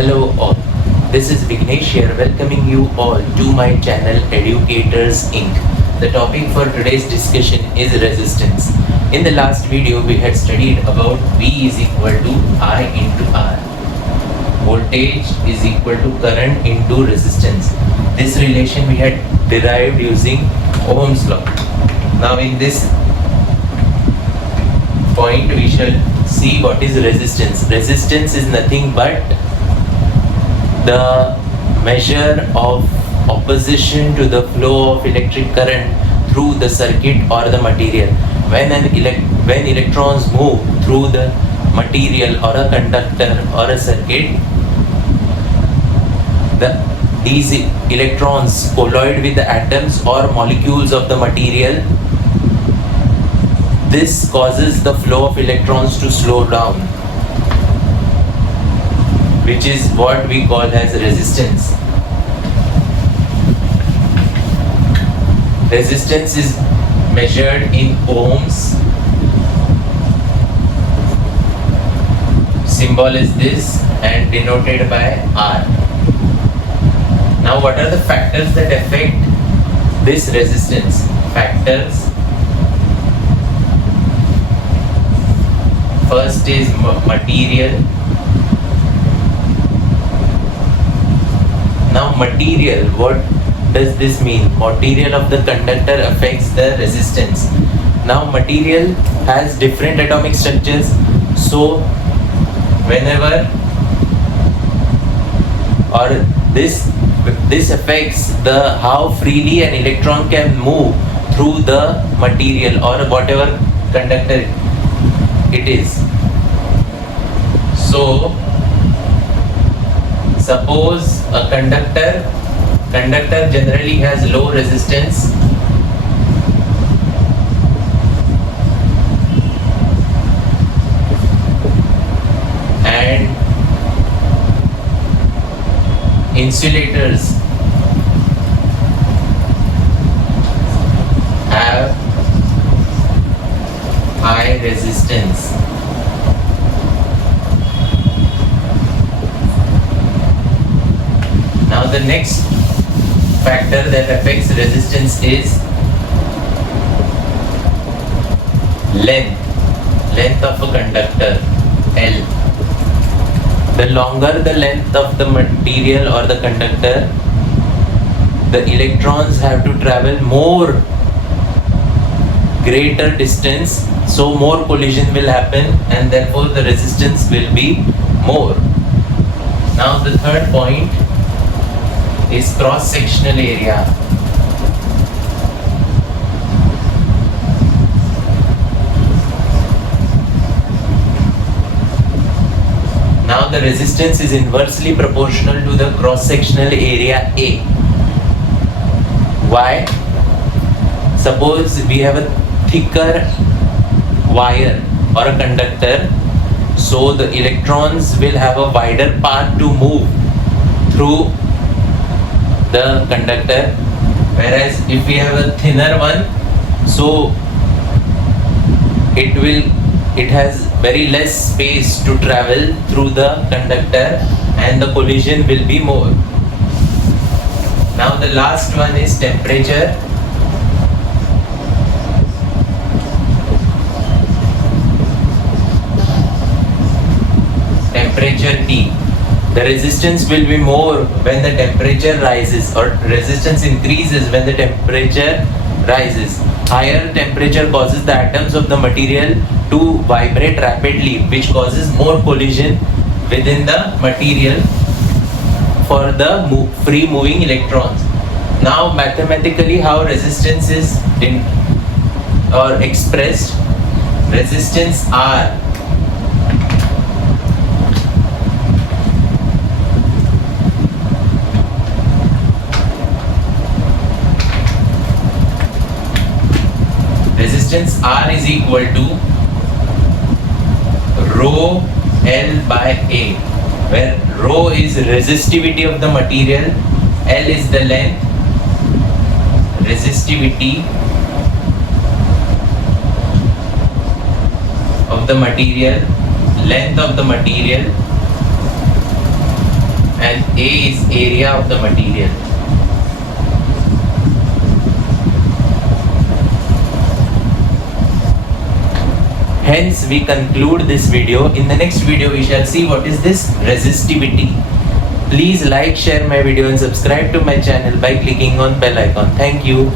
Hello all, this is Vignesh here welcoming you all to my channel Educators Inc. The topic for today's discussion is resistance. In the last video we had studied about V is equal to I into R. Voltage is equal to current into resistance. This relation we had derived using Ohm's law. Now in this point we shall see what is resistance. Resistance is nothing but the measure of opposition to the flow of electric current through the circuit or the material. When electrons move through the material or a conductor or a circuit, these electrons colloid with the atoms or molecules of the material. This causes the flow of electrons to slow down, which is what we call as resistance. Resistance is measured in ohms. Symbol is this and denoted by R. Now what are the factors that affect this resistance? Factors. First is material. Now material, what does this mean? Material of the conductor affects the resistance. Now material has different atomic structures, so whenever or this affects the how freely an electron can move through the material or whatever conductor it is. So suppose a conductor generally has low resistance, and insulators have high resistance. Now the next factor that affects resistance is length of a conductor, L. The longer the length of the material or the conductor, the electrons have to travel more greater distance, so more collision will happen and therefore the resistance will be more. Now the third point is cross-sectional area. Now the resistance is inversely proportional to the cross-sectional area A. Why? Suppose we have a thicker wire or a conductor, so the electrons will have a wider path to move through the conductor, whereas if we have a thinner one, so it has very less space to travel through the conductor and the collision will be more. Now the last one is temperature. Temperature T. The resistance will be more when the temperature rises, or resistance increases when the temperature rises. Higher temperature causes the atoms of the material to vibrate rapidly, which causes more collision within the material for the free moving electrons. Now mathematically how resistance is expressed. Resistance R is equal to rho L by A, where rho is resistivity of the material, L is the length, resistivity of the material, length of the material, and A is area of the material. Hence, we conclude this video. In the next video, we shall see what is this resistivity. Please like, share my video and subscribe to my channel by clicking on bell icon. Thank you.